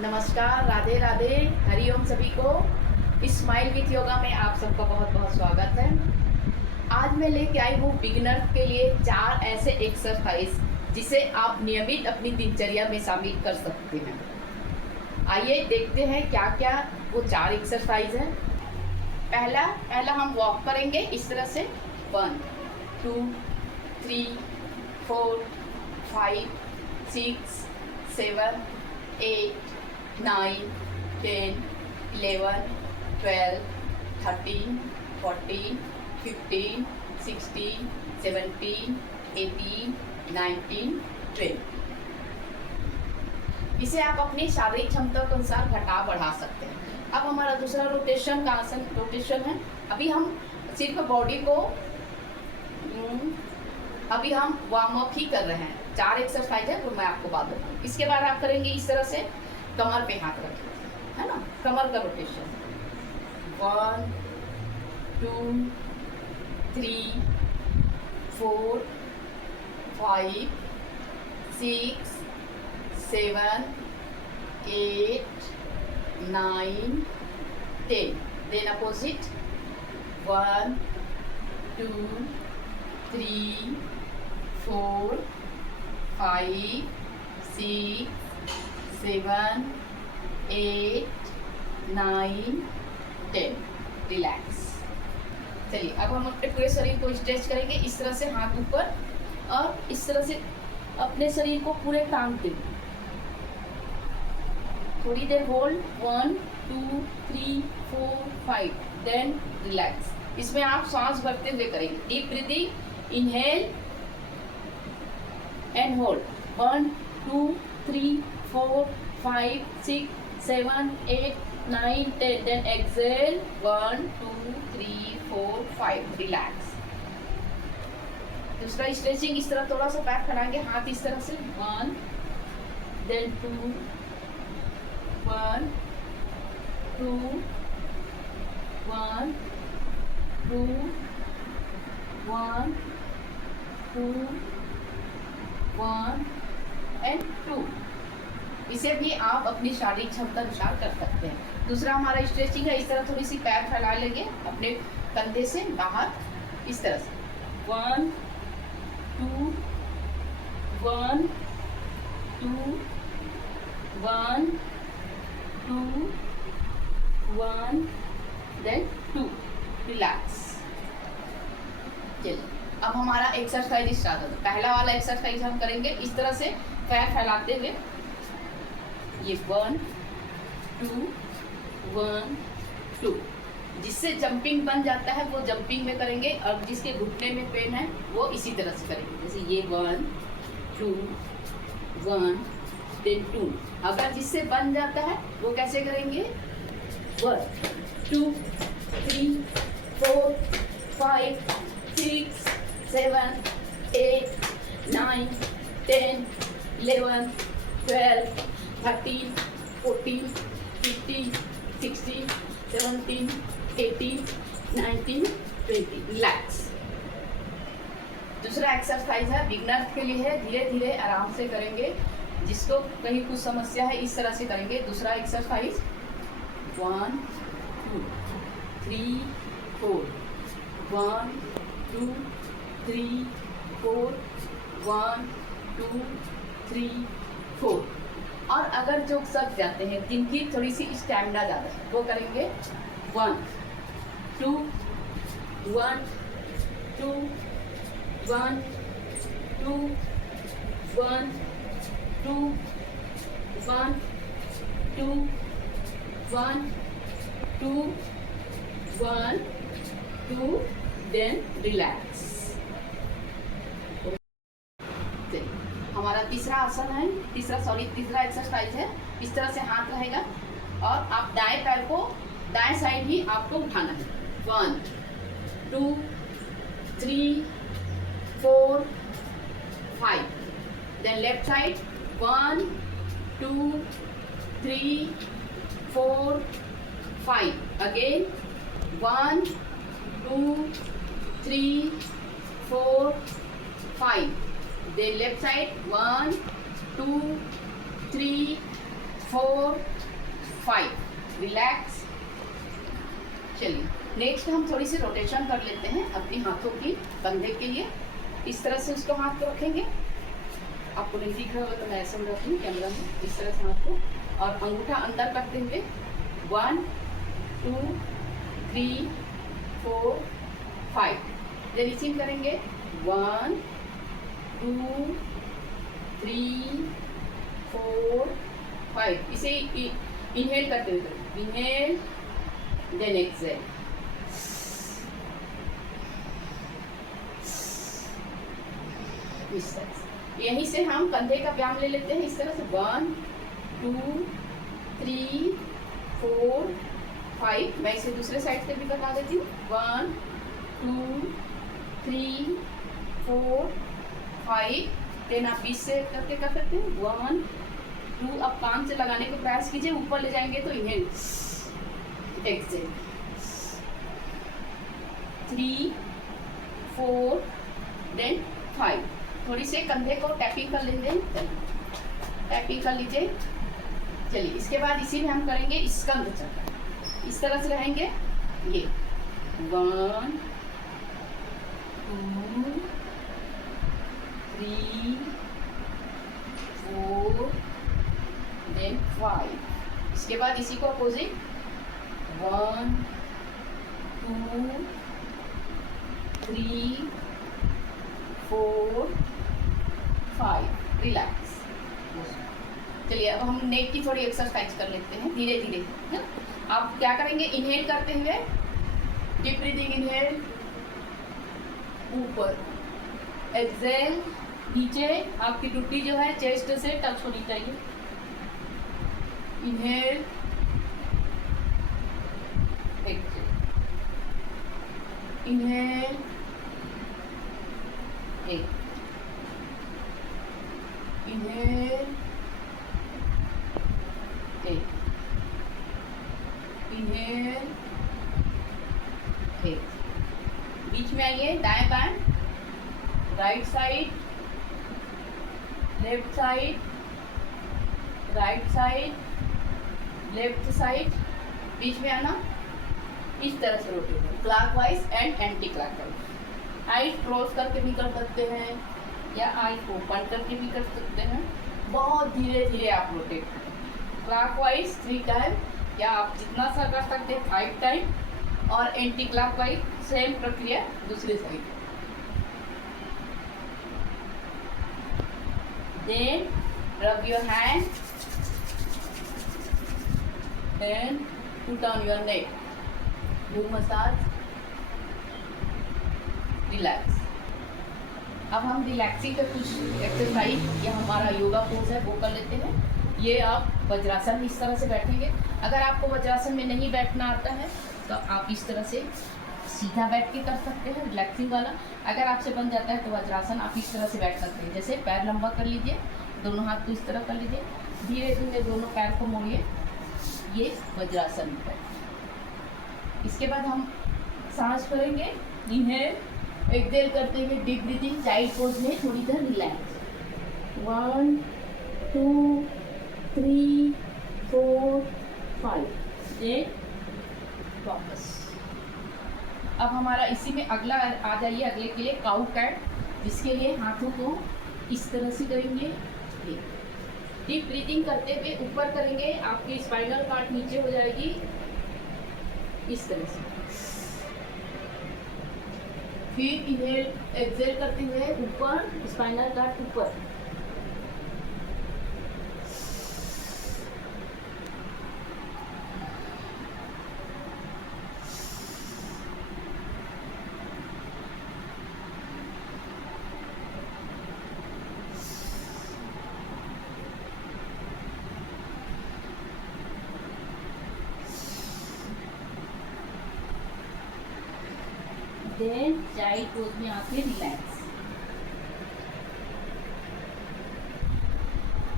नमस्कार, राधे राधे, हरिओम सभी को। स्माइल विथ योगा में आप सबका बहुत बहुत स्वागत है। आज मैं लेके आई हूँ बिगिनर के लिए 4 ऐसे एक्सरसाइज जिसे आप नियमित अपनी दिनचर्या में शामिल कर सकते हैं। आइए देखते हैं क्या क्या वो 4 एक्सरसाइज हैं। पहला हम वॉक करेंगे इस तरह से 1 2 3 4 5 6 7 8 9 10 11 12 13 14 15 16 17 18 19 20। इसे आप अपनी शारीरिक क्षमता के अनुसार घटा बढ़ा सकते हैं। अब हमारा दूसरा रोटेशन का आसन रोटेशन है। अभी हम सिर्फ बॉडी को अभी हम वार्म अप ही कर रहे हैं। 4 एक्सरसाइज है वो मैं आपको बात बताऊँ। इसके बाद आप करेंगे इस तरह से, कमर पे हाथ रखें, है ना, कमर का रोटेशन 1 2 3 4 5 6 7 8 9 10। then opposite 1 2 3 4 5 6 7 8 9 10। रिलैक्स। चलिए अब हम अपने पूरे शरीर को स्ट्रेच करेंगे इस तरह से, हाथ ऊपर और इस तरह से अपने शरीर को पूरे टांगते हुए थोड़ी देर होल्ड 1 2 3 4 5 देन रिलैक्स। इसमें आप सांस भरते हुए करेंगे। Deep breathing, inhale and hold 1 2 3 4 5 6 7 8 9 10। then exhale 1 2 3 4 5 relax. दूसरा स्ट्रेचिंग इस तरह थोड़ा सा पैर फैलाएंगे, हाथ इस तरह से 1 then 2 1 2 1 2 1 2 1 एंड 2। इसे भी आप अपनी शारीरिक क्षमता अनुसार कर सकते हैं। दूसरा हमारा स्ट्रेचिंग है, इस तरह थोड़ी सी पैर फैला लेंगे अपने कंधे से बाहर इस तरह से 1 2 1 2 1 2 1 then 2। रिलैक्स। चलिए अब हमारा एक्सरसाइज स्टार्ट होगा। पहला वाला एक्सरसाइज हम करेंगे इस तरह से पैर फैलाते हुए, ये 1 2 1 2। जिससे जंपिंग बन जाता है वो जंपिंग में करेंगे, और जिसके घुटने में पेन है वो इसी तरह से करेंगे। जैसे ये 1 2 1 then 2। अगर जिससे बन जाता है वो कैसे करेंगे, 1 2 3 4 5 6 7 8 9 10 11 12 13 14 15 16 17 18 19 20। रिलैक्स। दूसरा एक्सरसाइज है बिगनर के लिए है, धीरे धीरे आराम से करेंगे। जिसको कहीं कुछ समस्या है इस तरह से करेंगे। दूसरा एक्सरसाइज 1 2 3 4 1 2 3 4 1 2 3 4। और अगर जो सक जाते हैं, जिनकी थोड़ी सी स्टैमिना ज़्यादा है, वो करेंगे 1 2 1 2 1 2 1 2 1 2 1 2 1 2 then रिलैक्स। हमारा तीसरा आसन है, तीसरा एक्सरसाइज है। इस तरह से हाथ रहेगा और आप दाएं पैर को दाएं साइड ही आपको उठाना है। 1 2 3 4 5 then left side 1 2 3 4 5 again 1 2 3 4 5 then left side 1 2 3 4 5, relax. चलिए नेक्स्ट हम थोड़ी सी रोटेशन कर लेते हैं अपनी हाथों की कंधे के लिए। इस तरह से उसको हाथ को रखेंगे, आपको नहीं दिख रहा होगा तो मैं ऐसे में रखूँ कैमरा में, इस तरह से हाथ को, और अंगूठा अंदर करते हुए 1 2 3 4 5, रीचिंग करेंगे 1 2 3 4 5। इसे इनहेल करते हुए करें, इनहेल देन एक्सहेल। इस तरह से यहीं से हम कंधे का व्यायाम ले लेते हैं। इस तरह से 1 2 3 4 5। मैं इसे दूसरे साइड से भी बता देती हूँ, 1 2 3 4 5। देन आप बीच से करके कर सकते हैं 1 2। अब कान से लगाने का प्रयास कीजिए, ऊपर ले जाएंगे तो इन्हेल एक्सहेल 3 4 देन 5। थोड़ी से कंधे को टैपिंग कर लेंगे, टैपिंग कर लीजिए। चलिए इसके बाद इसी में हम करेंगे स्कंद चक्र। इस तरह से रहेंगे ये 1 2 3 4 देन 5। इसके बाद इसी को अपोजिट 1 2 3 4 5, रिलैक्स। चलिए अब हम नेक की थोड़ी एक्सरसाइज कर लेते हैं धीरे धीरे, है। आप क्या करेंगे, इनहेल करते हुए डीप ब्रीदिंग, इनहेल ऊपर, एक्सहेल नीचे। आपकी टुट्टी जो है चेस्ट से टच होनी चाहिए। इनहेल एक्सहेल, इनहेल एक, इनहेल एक, इनहेल एक। बीच में आइए, दाएं बाएं, right side, left side, right side, left side, बीच में आना। इस तरह से rotate, clockwise and anti clockwise. Eyes close करके भी कर सकते हैं या आईज ओपन करके भी कर सकते हैं। बहुत धीरे धीरे आप रोटेट करें। क्लॉकवाइज 3 टाइम, या आप जितना सा कर सकते हैं 5 टाइम, और एंटी क्लॉकवाइज सेम प्रक्रिया दूसरे side. Then rub your hand and put on your neck, do massage, relax. अब हम रिलैक्सिंग का कुछ एक्सरसाइज या हमारा योगा पोज है वो कर लेते हैं। ये आप वज्रासन इस तरह से बैठेंगे। अगर आपको वज्रासन में नहीं बैठना आता है तो आप इस तरह से सीधा बैठ के कर सकते हैं, रिलैक्सिंग वाला। अगर आपसे बन जाता है तो वज्रासन आप इस तरह से बैठ सकते हैं। जैसे पैर लंबा कर लीजिए, दोनों हाथ को इस तरह कर लीजिए, धीरे धीरे दोनों पैर को मोड़िए, ये वज्रासन है। इसके बाद हम सांस भरेंगे, इनहेल, एक्सहेल करते हुए डीप ब्रीथिंग, चाइल्ड पोज में थोड़ी देर रिलैक्स। 1 2 3 4 5, ये वापस। अब हमारा इसी में अगला आ जाइए, अगले के लिए काउ कैट, जिसके लिए हाथों को इस तरह से करेंगे। डीप ब्रीथिंग करते हुए ऊपर करेंगे, आपकी स्पाइनल पार्ट नीचे हो जाएगी इस तरह से। फिर इनहेल एक्सहेल करते हुए ऊपर, स्पाइनल पार्ट ऊपर। देन चाइल्ड पोज में आके रिलैक्स।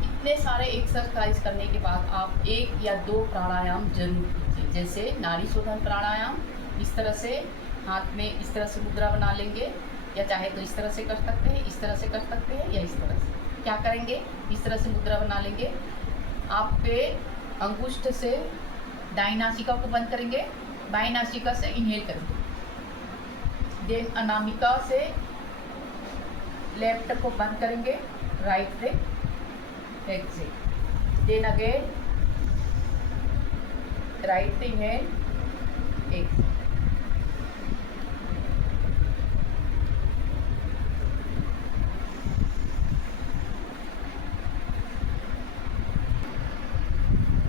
इतने सारे एक्सरसाइज करने के बाद आप 1 या 2 प्राणायाम जरूर कीजिए। जैसे नाड़ी शोधन प्राणायाम, इस तरह से हाथ में इस तरह से मुद्रा बना लेंगे, या चाहे तो इस तरह से कर सकते हैं, इस तरह से कर सकते हैं, या इस तरह से। क्या करेंगे, इस तरह से मुद्रा बना लेंगे, आपके अंगुष्ठ से दाईं नासिका को बंद करेंगे, बाईं नासिका से इनहेल करेंगे। देन अनामिका से लेफ्ट को बंद करेंगे, राइट से exhale. Then again right inhale, exhale.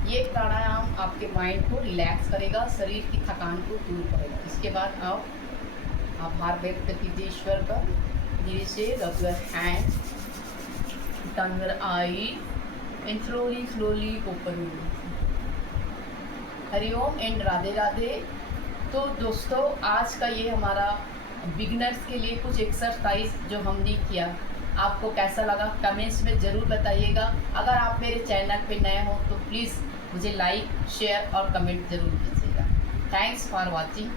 ये प्राणायाम आपके माइंड को रिलैक्स करेगा, शरीर की थकान को दूर करेगा। इसके बाद आप आभार व्यक्त कीजिए ईश्वर का। धीरे से रब your hand, turn your I and slowly open your. Hariom and Radhe Radhe. तो दोस्तों, आज का ये हमारा बिगिनर्स के लिए कुछ एक्सरसाइज जो हमने किया, आपको कैसा लगा कमेंट्स में ज़रूर बताइएगा। अगर आप मेरे चैनल पे नए हो तो प्लीज़ मुझे लाइक, शेयर और कमेंट ज़रूर कीजिएगा। Thanks for watching.